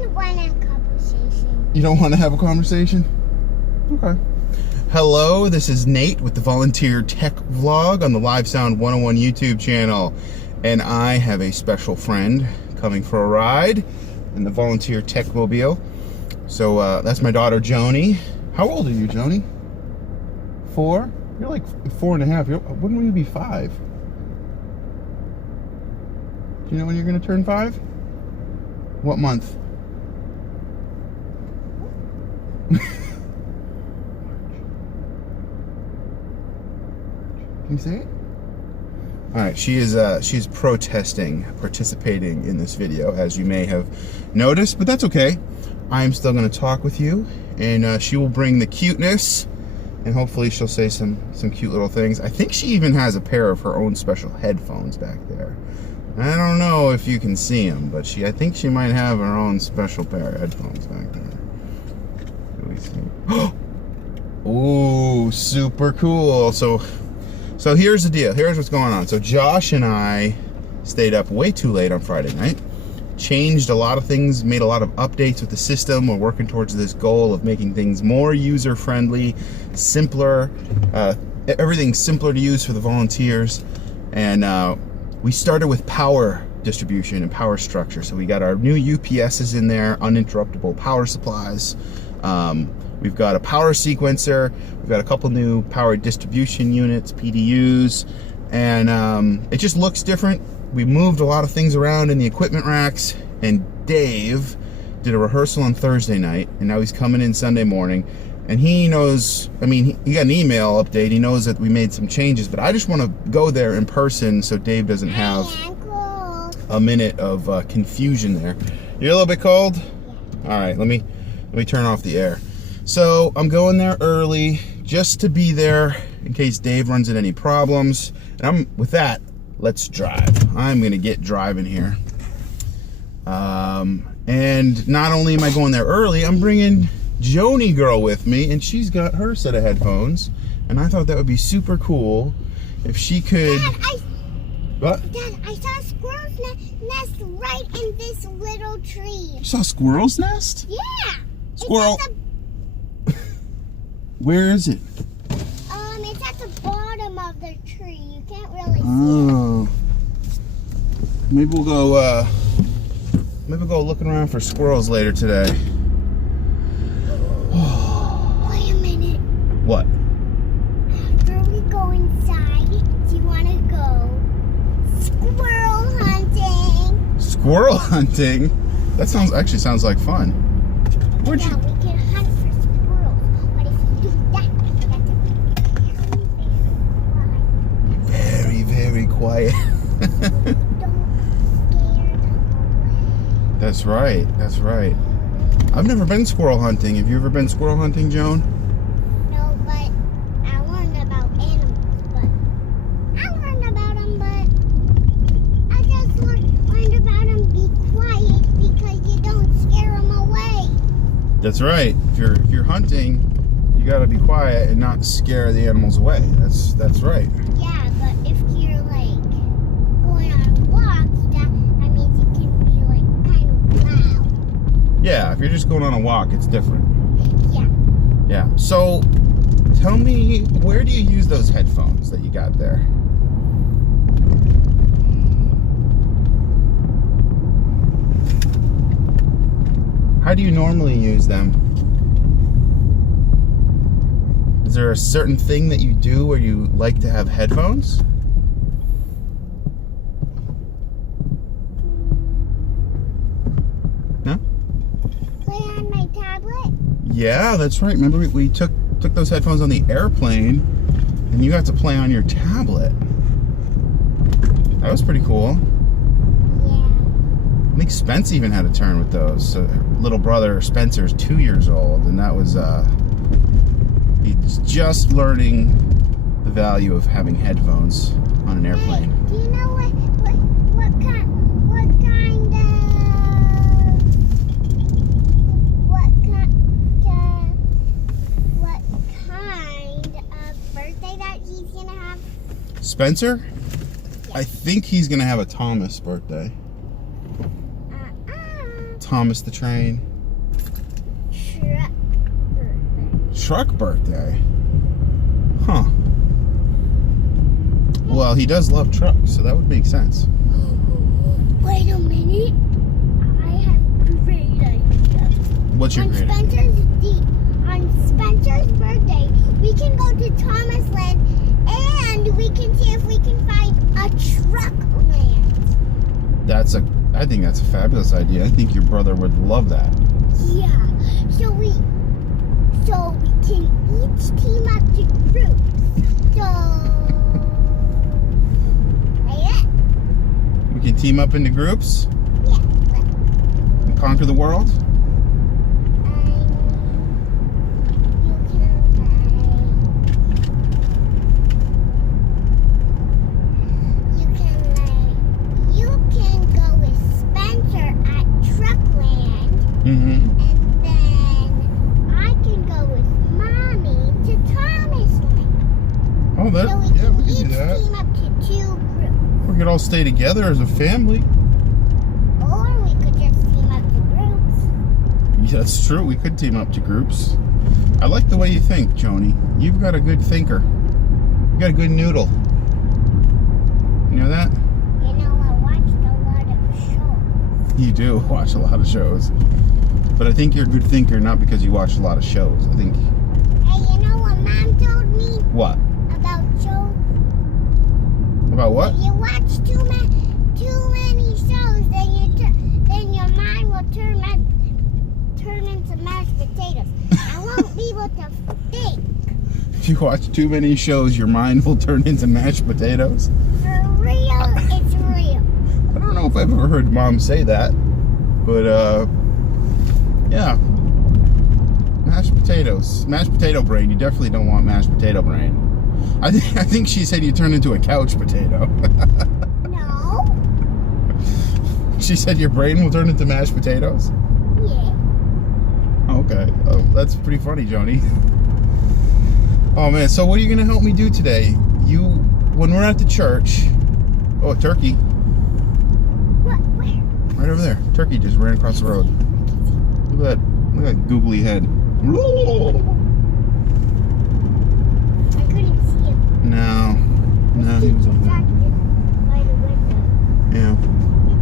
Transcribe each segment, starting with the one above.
don't want to have a conversation. You don't want to have a conversation? Okay. Hello, this is Nate with the Volunteer Tech Vlog on the Live Sound 101 YouTube channel. And I have a special friend coming for a ride in the Volunteer Tech Mobile. So that's my daughter, Joni. How old are you, Joni? 4? You're like 4.5. When will you be 5? Do you know when you're going to turn 5? What month? Can you say it? All right, she's participating in this video, as you may have noticed, but that's okay. I'm still going to talk with you, and she will bring the cuteness, and hopefully she'll say some cute little things. I think she even has a pair of her own special headphones back there. I don't know if you can see them, but I think she might have her own special pair of headphones back there. Let me see. Oh, super cool. So here's the deal. Here's what's going on. So Josh and I stayed up way too late on Friday night. Changed a lot of things, made a lot of updates with the system. We're working towards this goal of making things more user-friendly, simpler, everything simpler to use for the volunteers. And we started with power distribution and power structure. So we got our new UPSs in there, uninterruptible power supplies. We've got a power sequencer. We've got a couple new power distribution units, PDUs, and it just looks different. We moved a lot of things around in the equipment racks, and Dave did a rehearsal on Thursday night, and now he's coming in Sunday morning, and he knows, I mean, he got an email update. He knows that we made some changes, but I just want to go there in person so Dave doesn't have a minute of confusion there. You're a little bit cold? Yeah. All right, let me turn off the air. So I'm going there early just to be there in case Dave runs into any problems. And with that, let's drive. I'm gonna get driving here. And not only am I going there early, I'm bringing Joni girl with me, and she's got her set of headphones. And I thought that would be super cool if she could. Dad, what? Dad, I saw a squirrel's nest right in this little tree. You saw a squirrel's nest? Yeah. Squirrel. Where is it? It's at the bottom of the tree. You can't really see Oh. Maybe we'll go looking around for squirrels later today. Wait a minute. What? After we go inside, do you want to go squirrel hunting? Squirrel hunting? That actually sounds like fun. Where'd Yeah, you? we can hunt for squirrels. But if you do that, you have to be Very, very quiet. don't scare them away. That's right. That's right. I've never been squirrel hunting. Have you ever been squirrel hunting, Joan? No, but I learned about animals. But I learned about them, but I just learned about them. Be quiet because you don't scare them away. That's right. If you're hunting, you got to be quiet and not scare the animals away. That's right. Yeah, but if you're like going on a walk, that means you can be like kind of loud. Yeah, if you're just going on a walk, it's different. Yeah. Yeah. So, tell me, where do you use those headphones that you got there? How do you normally use them? Is there a certain thing that you do where you like to have headphones? No? Play on my tablet? Yeah, that's right. Remember we took those headphones on the airplane, and you got to play on your tablet. That was pretty cool. Yeah. I think Spence even had a turn with those. So little brother Spencer's 2 years old, and that was he's just learning the value of having headphones on an airplane. Hey, do you know what kind of birthday that he's gonna have? Spencer? I think he's gonna have a Thomas birthday. Thomas the Train? Truck birthday. Truck birthday? Huh. Well, he does love trucks, so that would make sense. Wait a minute. I have a great idea. What's your great idea? On Spencer's birthday, we can go to Thomas Land and we can see if we can find a truck land. I think that's a fabulous idea. I think your brother would love that. Yeah. So we can each team up to groups. So yeah. We can team up into groups Yeah. and conquer the world. You can go with Spencer at Truckland. Mm-hmm. And then I can go with Mommy to Thomas Land. Oh, that, So we yeah, can we can each do that. team up to 2 groups. We could all stay together as a family. Or we could just team up to groups. Yeah, that's true. We could team up to groups. I like the way you think, Joni. You've got a good thinker. You got a good noodle. You know that? You know, I watched a lot of shows. You do watch a lot of shows. But I think you're a good thinker not because you watch a lot of shows. I think... Hey, you know what Mom told me What? about shows? About what? If you watch too many shows, then your mind will turn into mashed potatoes. I won't be able to think. If you watch too many shows, your mind will turn into mashed potatoes. For real, it's real. I don't know if I've ever heard Mom say that. But, yeah. Mashed potatoes. Mashed potato brain. You definitely don't want mashed potato brain. I think she said you turn into a couch potato. No. She said your brain will turn into mashed potatoes? Yeah. Okay. Oh, that's pretty funny, Joni. Oh, man. So what are you going to help me do today? When we're at the church... Oh, a turkey. What? Where? Right over there. Turkey just ran across the road. Look at that googly head. I couldn't see him. No, he was over there. By the window. Yeah,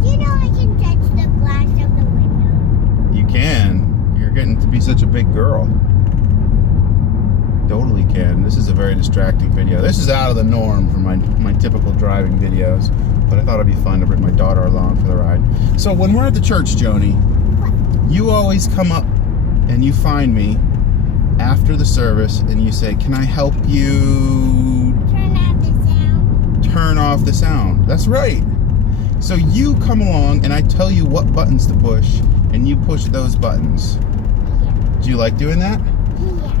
Did you know I can touch the glass of the window? you can. You're getting to be such a big girl. Totally can. This is a very distracting video. This is out of the norm for my typical driving videos, but I thought it'd be fun to bring my daughter along for the ride. So when we're at the church, Joni, you always come up and you find me after the service and you say, "Can I help you Turn off the sound. turn off the sound?" That's right. So you come along and I tell you what buttons to push and you push those buttons. Yeah. Do you like doing that? Yeah.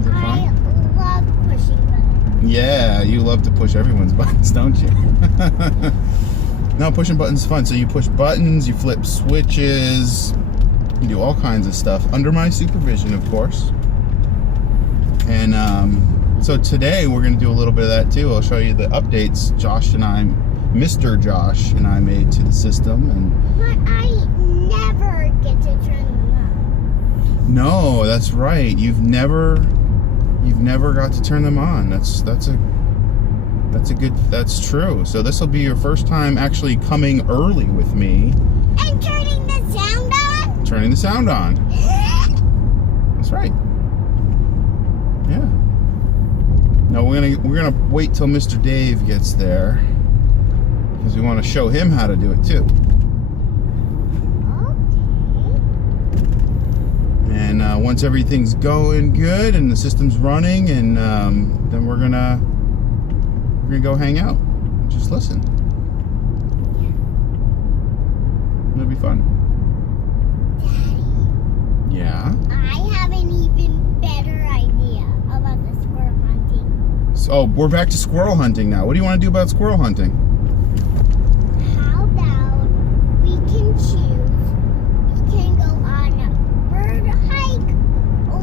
Is it I fun? love pushing buttons. Yeah, you love to push everyone's buttons, don't you? No, pushing buttons is fun. So you push buttons, you flip switches, you do all kinds of stuff under my supervision, of course. And so today we're going to do a little bit of that too. I'll show you the updates Mr. Josh and I made to the system. And But I never get to turn them on. no, that's right. You've never got to turn them on. That's true. So this will be your first time actually coming early with me. And turning the sound on? Turning the sound on. That's right. Yeah. No, we're gonna wait till Mr. Dave gets there because we want to show him how to do it too. Okay. And once everything's going good and the system's running, and then we're gonna go hang out, just listen. It'll be fun. Daddy, Yeah. I have an even better idea about the squirrel hunting. So we're back to squirrel hunting now. What do you want to do about squirrel hunting? How about we can choose? We can go on a bird hike or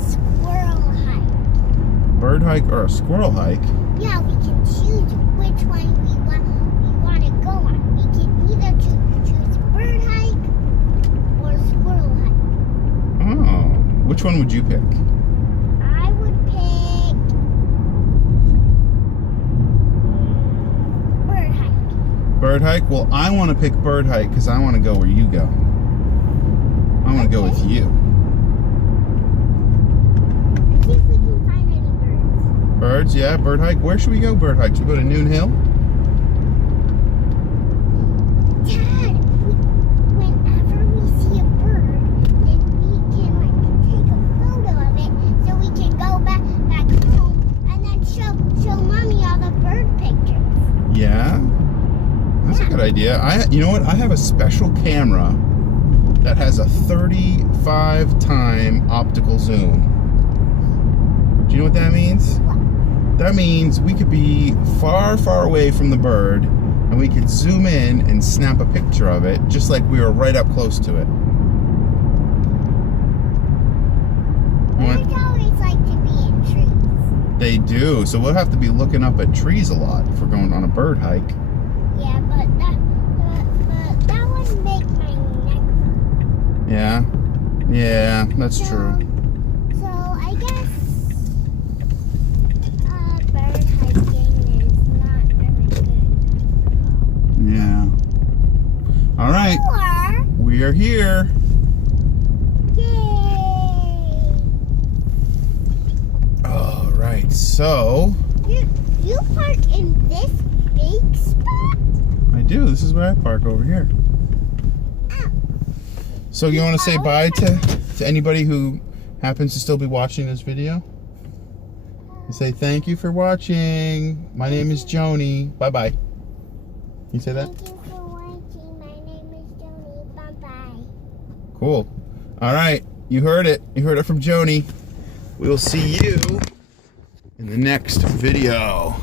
squirrel hike. Bird hike or a squirrel hike? Yeah, we can choose which one we want to go on. We can either choose bird hike Which one would you pick? I would pick bird hike. Bird hike? Well, I want to pick bird hike because I want to go where you go. I want to go with you. Let's see if we can find any birds. Birds, yeah, bird hike. Where should we go bird hike? Should we go to Noon Hill? Dad, whenever we see a bird, then we can take a photo of it so we can go back home and then show Mommy all the bird pictures. Yeah, that's a good idea. You know what? I have a special camera that has a 35 time optical zoom. Do you know what that means? What? That means we could be far, far away from the bird and we could zoom in and snap a picture of it just like we were right up close to it. Birds always like to be in trees. They do, so we'll have to be looking up at trees a lot if we're going on a bird hike. Yeah, but that would make my neck hurt. Yeah, yeah, that's true. So I guess bird hiking is not very good. Yeah. All right, Or, we are here. yay! All right, so You park in this big spot? I do. This is where I park over here. Oh. So you want to say bye to anybody who happens to still be watching this video? You say thank you for watching. My name is Joni. Bye-bye. You say that? Thank you for watching. My name is Joni. Bye-bye. Cool. All right. You heard it. You heard it from Joni. We will see you in the next video.